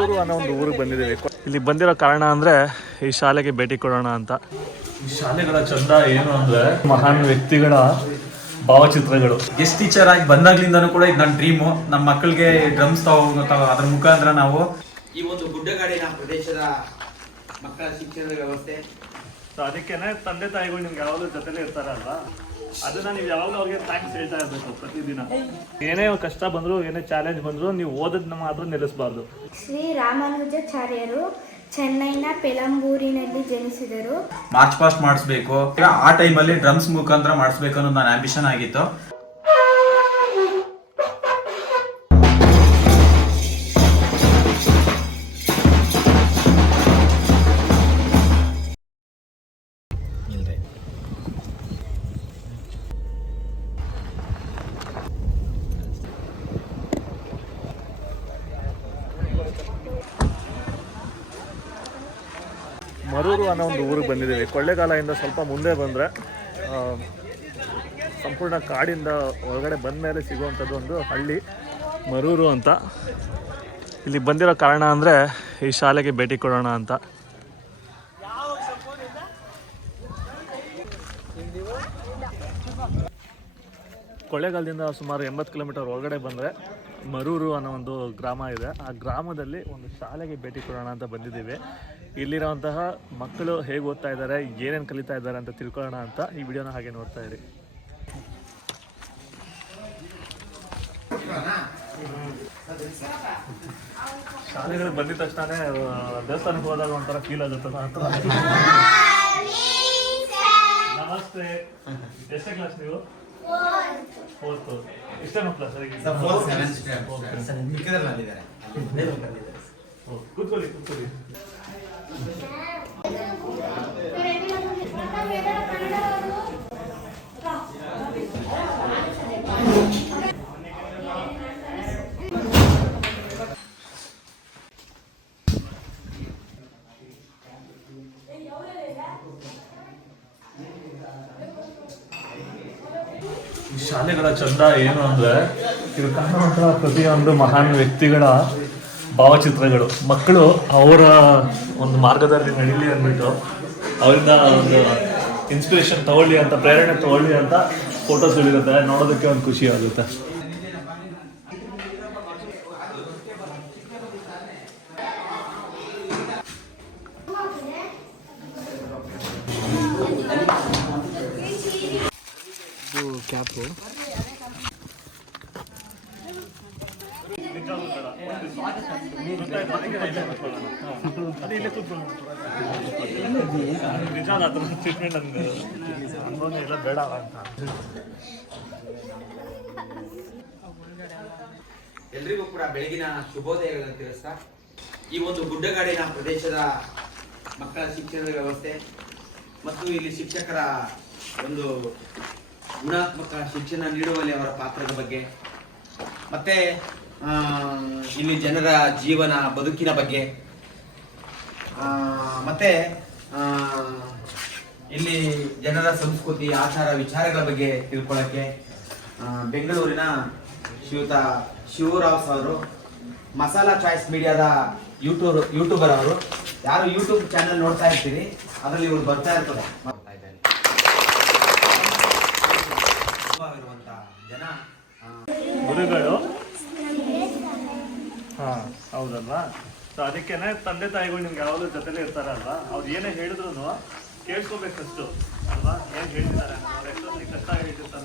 ಮರೂರು ಅನ್ನೋ ಒಂದು ಊರಿಗೆ ಬಂದಿದ್ದೀವಿ. ಇಲ್ಲಿ ಬಂದಿರೋ ಕಾರಣ ಅಂದರೆ ಈ ಶಾಲೆಗೆ ಭೇಟಿ ಕೊಡೋಣ ಅಂತ. ಈ ಶಾಲೆಗಳ ಚಂದ ಏನು ಅಂದರೆ ಮಹಾನ್ ವ್ಯಕ್ತಿಗಳ ಭಾವಚಿತ್ರಗಳು. ಗೆಸ್ಟ್ ಟೀಚರ್ ಆಗಿ ಬಂದಾಗ್ಲಿಂದನೂ ಕೂಡ ಇದು ನನ್ನ ಡ್ರೀಮು. ನಮ್ಮ ಮಕ್ಕಳಿಗೆ ಡ್ರಮ್ಸ್ ಅದ್ರ ಮುಖಾಂತರ ನಾವು ಈ ಒಂದು ಗುಡ್ಡಗಾಡಿನ ಪ್ರದೇಶದ ಮಕ್ಕಳ ಶಿಕ್ಷಣದ ವ್ಯವಸ್ಥೆ. ಸೊ ಅದಕ್ಕೇನೆ ತಂದೆ ತಾಯಿಗಳು ನಿಮ್ಗೆ ಯಾವಾಗಲೂ ಜೊತೆಲೇ ಇರ್ತಾರಲ್ವಾ, ಅದನ್ನ ನೀವು ಯಾವಾಗಲೂ ಅವ್ರಿಗೆ ಥ್ಯಾಂಕ್ಸ್ ಹೇಳ್ತಾ ಇರಬೇಕು ಪ್ರತಿದಿನ. ಏನೇ ಕಷ್ಟ ಬಂದ್ರು, ಏನೇ ಚಾಲೆಂಜ್ ಬಂದ್ರು ನೀವು ಓದೋದನ್ನ ಮಾತ್ರ ನಿಲ್ಲಿಸಬಾರ್ದು. ಶ್ರೀ ರಾಮಾನುಜಾಚಾರ್ಯರು ಚೆನ್ನೈನ ಪೆಲಂಬೂರಿನಲ್ಲಿ ಜನಿಸಿದರು. ಮಾರ್ಚ್ ಪಾಸ್ಟ್ ಮಾಡಿಸ್ಬೇಕು, ಆ ಟೈಮಲ್ಲಿ ಡ್ರಮ್ಸ್ ಮುಖಾಂತರ ಮಾಡಿಸ್ಬೇಕು ಅನ್ನೋದು ನನ್ನ ಆಂಬಿಷನ್ ಆಗಿತ್ತು. ಮರೂರು ಅನ್ನೋ ಒಂದು ಊರಿಗೆ ಬಂದಿದ್ದೀವಿ. ಕೊಳ್ಳೇಗಾಲದಿಂದ ಸ್ವಲ್ಪ ಮುಂದೆ ಬಂದರೆ ಸಂಪೂರ್ಣ ಕಾಡಿಂದ ಒಳಗಡೆ ಬಂದ ಮೇಲೆ ಸಿಗುವಂಥದ್ದು ಒಂದು ಹಳ್ಳಿ ಮರೂರು ಅಂತ. ಇಲ್ಲಿ ಬಂದಿರೋ ಕಾರಣ ಅಂದರೆ ಈ ಶಾಲೆಗೆ ಭೇಟಿ ಕೊಡೋಣ ಅಂತ. ಕೊಳ್ಳೇಗಾಲದಿಂದ ಸುಮಾರು 80 ಕಿಲೋಮೀಟರ್ ಒಳಗಡೆ ಬಂದರೆ ಮರೂರು ಅನ್ನೋ ಒಂದು ಗ್ರಾಮ ಇದೆ. ಆ ಗ್ರಾಮದಲ್ಲಿ ಒಂದು ಶಾಲೆಗೆ ಭೇಟಿ ಕೊಡೋಣ ಅಂತ ಬಂದಿದ್ದೀವಿ. ಇಲ್ಲಿರೋಂತಹ ಮಕ್ಕಳು ಹೇಗೆ ಓದ್ತಾ ಇದ್ದಾರೆ, ಏನೇನು ಕಲಿತಾ ಇದ್ದಾರೆ ಅಂತ ತಿಳ್ಕೊಳ್ಳೋಣ ಅಂತ ಈ ವಿಡಿಯೋನ ಹಾಗೆ ನೋಡ್ತಾ ಇರಿ. ಶಾಲೆಗಳಿಗೆ ಬಂದಿದ ತಕ್ಷಣ ದೇವಸ್ಥಾನಕ್ಕೆ ಹೋದಾಗ ಒಂಥರ ಫೀಲ್ ಆಗುತ್ತೆ. ನಮಸ್ತೆ, ಎಷ್ಟೇ ಕ್ಲಾಸ್ ನೀವು? ಫೋರ್ತ್. ಎಷ್ಟೇನೋ ಕ್ಲಾಸ್? ಕೂತ್ಕೊಳ್ಳಿ ಕೂತ್ಕೊಳ್ಳಿ. ಶಾಲೆಗಳ ಚಂದ ಏನು ಅಂದರೆ ಇದು ಕಾಣುವಂತಹ ಪ್ರತಿಯೊಂದು ಮಹಾನ್ ವ್ಯಕ್ತಿಗಳ ಭಾವಚಿತ್ರಗಳು. ಮಕ್ಕಳು ಅವರ ಒಂದು ಮಾರ್ಗದಲ್ಲಿ ನಡೀಲಿ ಅಂದ್ಬಿಟ್ಟು ಅವರಿಂದ ಒಂದು ಇನ್ಸ್ಪಿರೇಷನ್ ತಗೊಳ್ಳಿ ಅಂತ, ಪ್ರೇರಣೆ ತಗೊಳ್ಳಿ ಅಂತ ಫೋಟೋಸ್ಗಳಿರುತ್ತೆ. ನೋಡೋದಕ್ಕೆ ಒಂದು ಖುಷಿ ಆಗುತ್ತೆ. ಕ್ಯಾಪು ಟ್ರೀಟ್ಮೆಂಟ್ ಎಲ್ಲ ಬೇಡ ಅಂತ. ಎಲ್ರಿಗೂ ಕೂಡ ಬೆಳಗಿನ ಶುಭೋದಯಗಳನ್ನು ತಿಳಿಸ್ತಾ ಈ ಒಂದು ಗುಡ್ಡಗಾಡಿನ ಪ್ರದೇಶದ ಮಕ್ಕಳ ಶಿಕ್ಷಣದ ವ್ಯವಸ್ಥೆ ಮತ್ತು ಇಲ್ಲಿ ಶಿಕ್ಷಕರ ಒಂದು ಗುಣಾತ್ಮಕ ಶಿಕ್ಷಣ ನೀಡುವಲ್ಲಿ ಅವರ ಪಾತ್ರದ ಬಗ್ಗೆ, ಮತ್ತೆ ಇಲ್ಲಿ ಜನರ ಜೀವನ ಬದುಕಿನ ಬಗ್ಗೆ, ಮತ್ತೆ ಇಲ್ಲಿ ಜನರ ಸಂಸ್ಕೃತಿ ಆಚಾರ ವಿಚಾರಗಳ ಬಗ್ಗೆ ತಿಳ್ಕೊಳ್ಳೋಕ್ಕೆ ಬೆಂಗಳೂರಿನ ಶ್ರೀಯುತ ಶಿವರಾವ್ ಅವರು ಮಸಾಲಾ ಚಾಯ್ಸ್ ಮೀಡಿಯಾದ ಯೂಟ್ಯೂಬರ್ ಅವರು. ಯಾರು ಯೂಟ್ಯೂಬ್ ಚಾನೆಲ್ ನೋಡ್ತಾ ಇರ್ತೀರಿ ಅದರಲ್ಲಿ ಇವರು ಬರ್ತಾ ಇರ್ತದೆ. ಜನ ಗುರುಗಳು. ಹಾಂ ಹೌದಲ್ವಾ. ಸೊ ಅದಕ್ಕೇನೆ ತಂದೆ ತಾಯಿಗಳು ನಿಮ್ಗೆ ಯಾವಾಗಲೂ ಜೊತೆಲೇ ಇರ್ತಾರಲ್ವಾ, ಅವ್ರು ಏನೇ ಹೇಳಿದ್ರು ಕೇಳಿಸ್ಕೋಬೇಕಷ್ಟು ಅಲ್ವಾ. ಏನು ಹೇಳ್ತಿದ್ದಾರೆ ಅವ್ರು ಎಷ್ಟೊಂದು ಕಷ್ಟ ಹೇಳ್ತಿರ್ತಾರೆ,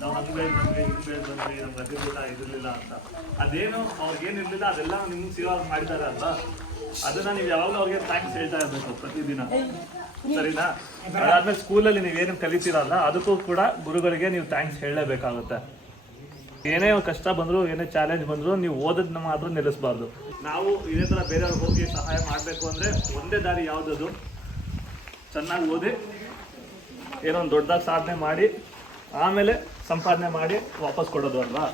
ನಾವು ಹಂಗೆ ಬೆಳೆದ್ವಿ ಹಿಂಗೆ ಬೆಳೆದ್ವಿ, ನಮ್ಗೆ ಅದಿರಲಿಲ್ಲ ಇದಿರಲಿಲ್ಲ ಅಂತ. ಅದೇನು ಅವ್ರಿಗೇನಿರಲಿಲ್ಲ ಅದೆಲ್ಲ ನಿಮ್ಗೆ ಸಿಗೋ ಮಾಡಿದ್ದಾರೆ ಅಲ್ವಾ, ಅದನ್ನ ನೀವು ಯಾವಾಗಲೂ ಅವ್ರಿಗೆ ಥ್ಯಾಂಕ್ಸ್ ಹೇಳ್ತಾ ಇರಬೇಕು ಪ್ರತಿದಿನ, ಸರಿನಾ. ಅದಾದ್ಮೇಲೆ ಸ್ಕೂಲಲ್ಲಿ ನೀವೇನು ಕಲಿತೀರಲ್ಲ ಅದಕ್ಕೂ ಕೂಡ ಗುರುಗಳಿಗೆ ನೀವು ಥ್ಯಾಂಕ್ಸ್ ಹೇಳಲೇಬೇಕಾಗುತ್ತೆ. ಏನೇ ಕಷ್ಟ ಬಂದರೂ, ಏನೇ ಚಾಲೆಂಜ್ ಬಂದರೂ ನೀವು ಓದೋದನ್ನ ಮಾತ್ರ ನಿಲ್ಲಿಸಬಾರ್ದು. ನಾವು ಇದೇ ಥರ ಬೇರೆಯವ್ರಿಗೆ ಹೋಗಿ ಸಹಾಯ ಮಾಡಬೇಕು ಅಂದರೆ ಒಂದೇ ದಾರಿ ಯಾವುದದು, ಚೆನ್ನಾಗಿ ಓದಿ ಏನೋ ಒಂದು ದೊಡ್ಡದಾಗಿ ಸಾಧನೆ ಮಾಡಿ ಆಮೇಲೆ ಸಂಪಾದನೆ ಮಾಡಿ ವಾಪಸ್ ಕೊಡೋದು ಅಲ್ವಾ.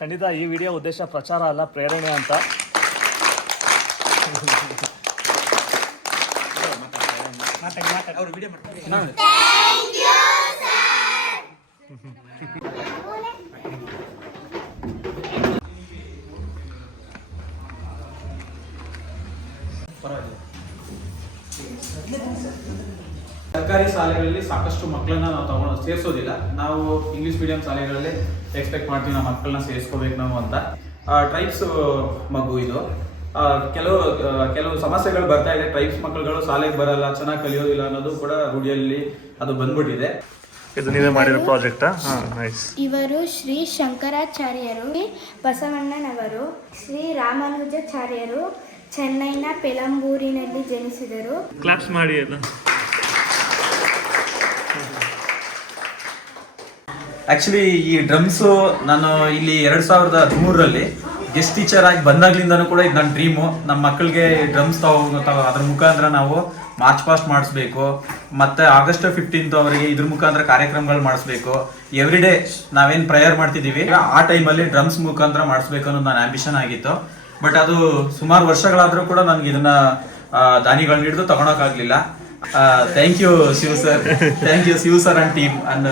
ಖಂಡಿತ ಈ ವಿಡಿಯೋ ಉದ್ದೇಶ ಪ್ರಚಾರ ಅಲ್ಲ, ಪ್ರೇರಣೆ ಅಂತ. ಸರ್ಕಾರಿ ಶಾಲೆಗಳಲ್ಲಿ ಸಾಕಷ್ಟು ಮಕ್ಕಳನ್ನ ನಾವು ತಗೊಂಡು ಸೇರಿಸೋದಿಲ್ಲ. ನಾವು ಇಂಗ್ಲಿಷ್ ಮೀಡಿಯಂ ಶಾಲೆಗಳಲ್ಲಿ ಎಕ್ಸ್ಪೆಕ್ಟ್ ಮಾಡ್ತೀವಿ ನಮ್ಮ ಮಕ್ಕಳನ್ನ ಸೇರಿಸ್ಕೋಬೇಕು ನಾವು ಅಂತ. ಟ್ರೈಬ್ಸ್ ಮಗು ಇದು. ಕೆಲವು ಸಮಸ್ಯೆಗಳು ಬರ್ತಾ ಇದೆ. ಟ್ರೈಬ್ಸ್ ಮಕ್ಕಳುಗಳು ಶಾಲೆಗೆ ಬರಲ್ಲ, ಚೆನ್ನಾಗಿ ಕಲಿಯೋದಿಲ್ಲ ಅನ್ನೋದು ಕೂಡ ರೂಢಿಯಲ್ಲಿ ಅದು ಬಂದ್ಬಿಟ್ಟಿದೆ. ಇದು ನೀವೇ ಮಾಡಿರೋ ಪ್ರಾಜೆಕ್ಟಾ? ನೈಸ್. ಇವರು ಶ್ರೀ ಶಂಕರಾಚಾರ್ಯರು, ಬಸವಣ್ಣನವರು. ಶ್ರೀ ರಾಮಾನುಜಾಚಾರ್ಯರು ಚೆನ್ನೈನ ಪೆಲಂಬೂರಿನಲ್ಲಿ ಜನಿಸಿದರು. ಕ್ಲಾಪ್ಸ್ ಮಾಡಿ ಎಲ್ಲ. ಆಕ್ಚುಲಿ ಈ ಡ್ರಮ್ಸ್ ನಾನು ಇಲ್ಲಿ 2013ರಲ್ಲಿ ಗೆಸ್ಟ್ ಟೀಚರ್ ಆಗಿ ಬಂದಾಗ್ಲಿಂದನೂ ಕೂಡ ಇದು ನನ್ನ ಡ್ರೀಮು. ನಮ್ಮ ಮಕ್ಕಳಿಗೆ ಡ್ರಮ್ಸ್ ಅದ್ರ ಮುಖಾಂತರ ನಾವು ಮಾರ್ಚ್ ಪಾಸ್ಟ್ ಮಾಡಿಸ್ಬೇಕು, ಮತ್ತೆ August 15 ಅವರಿಗೆ ಇದ್ರ ಮುಖಾಂತರ ಕಾರ್ಯಕ್ರಮಗಳು ಮಾಡಿಸ್ಬೇಕು. ಎವ್ರಿ ಡೇ ನಾವೇನು ಪ್ರೇಯರ್ ಮಾಡ್ತಿದ್ದೀವಿ ಆ ಟೈಮಲ್ಲಿ ಡ್ರಮ್ಸ್ ಮುಖಾಂತರ ಮಾಡಿಸ್ಬೇಕು ಅನ್ನೋದು ನನ್ನ ಆಂಬಿಷನ್ ಆಗಿತ್ತು. ಬಟ್ ಅದು ಸುಮಾರು ವರ್ಷಗಳಾದರೂ ಕೂಡ ನನಗೆ ಇದನ್ನ ದಾನಿಗಳನ್ನ ಹಿಡಿದು ತಗೊಳಕ್ಕಾಗ್ಲಿಲ್ಲ. Thank you Shiv sir, thank you Shiv sir and team and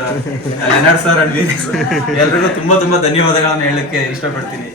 Leonard sir and Veer sir, ಎಲ್ರಿಗೂ ತುಂಬಾ ತುಂಬಾ ಧನ್ಯವಾದಗಳನ್ನ ಹೇಳಕ್ಕೆ ಇಷ್ಟಪಡ್ತೀನಿ.